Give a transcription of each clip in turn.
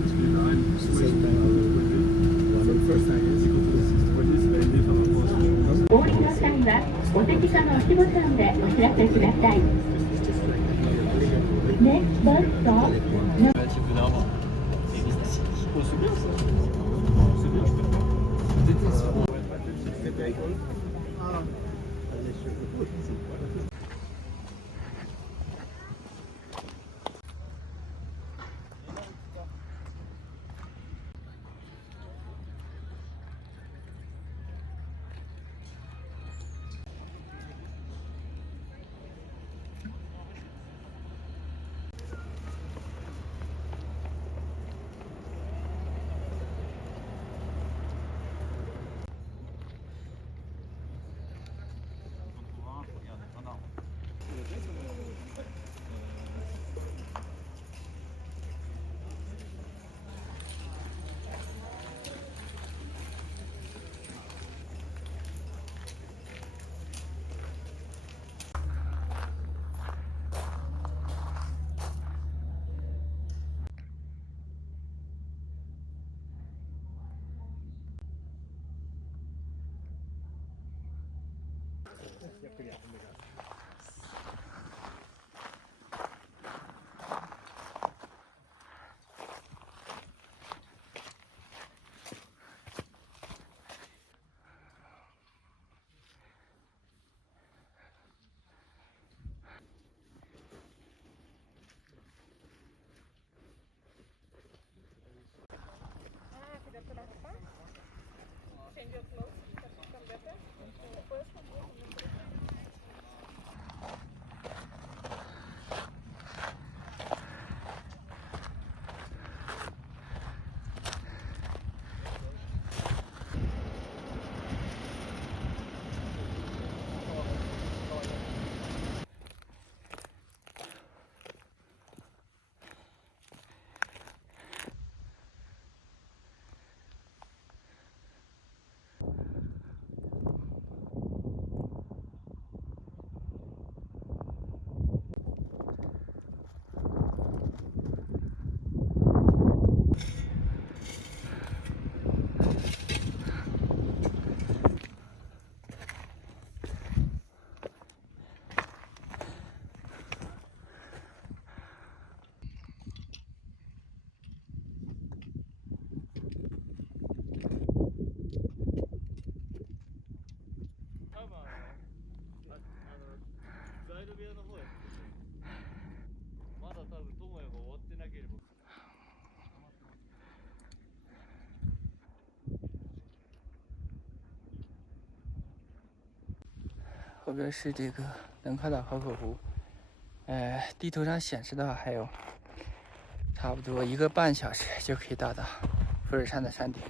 お降りの際はお手下の足ボタンでお知らせください。Next bus stop. Change your clothes, come better. First one. 后边是这个能卡岛考可湖，地图上显示的话还有差不多1个半小时就可以到达富士山的山顶。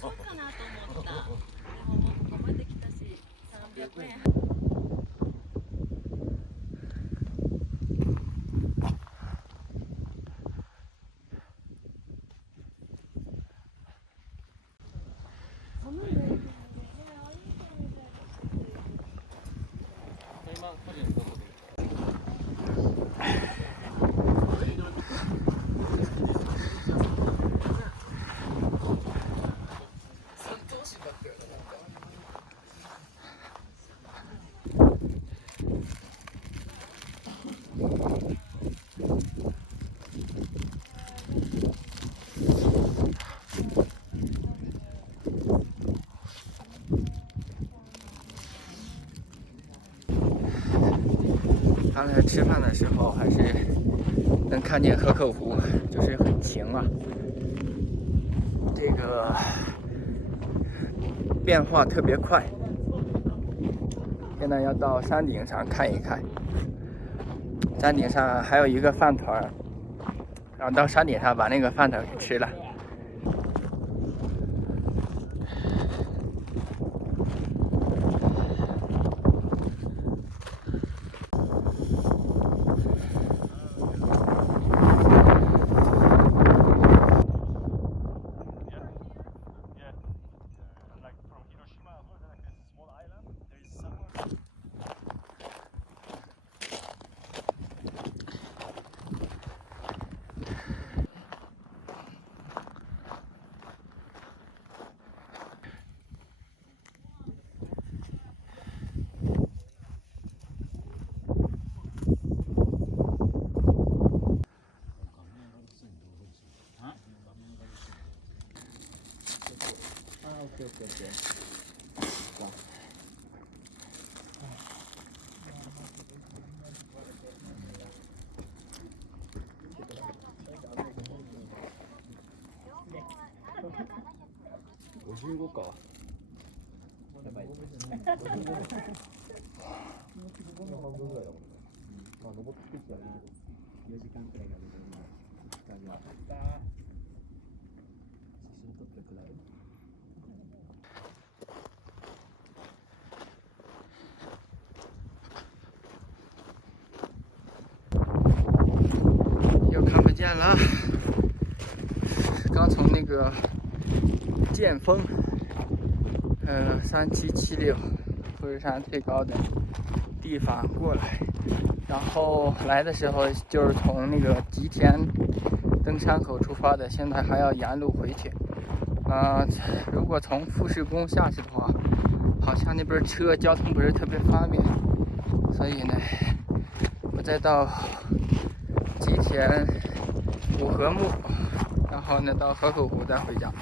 そうかなと思った。でももうここまで来たし、300円。刚才吃饭的时候还是能看见河口湖，就是很晴啊。这个变化特别快。现在要到山顶上看一看，山顶上还有一个饭团，然后到山顶上把那个饭团给吃了。55か。やばい。半分ぐらいだもんね。まあ登ってきたら4時間くらいが出てるの。写真撮ってくれる？又看不见了，刚从那个剑峰3776富士山最高的地方过来，然后来的时候就是从那个吉田登山口出发的，现在还要沿路回去。如果从富士宫下去的话，好像那边交通不是特别方便，所以呢，我再到吉田五合目，然后呢到河口湖再回家。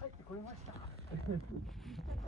はい、来れました。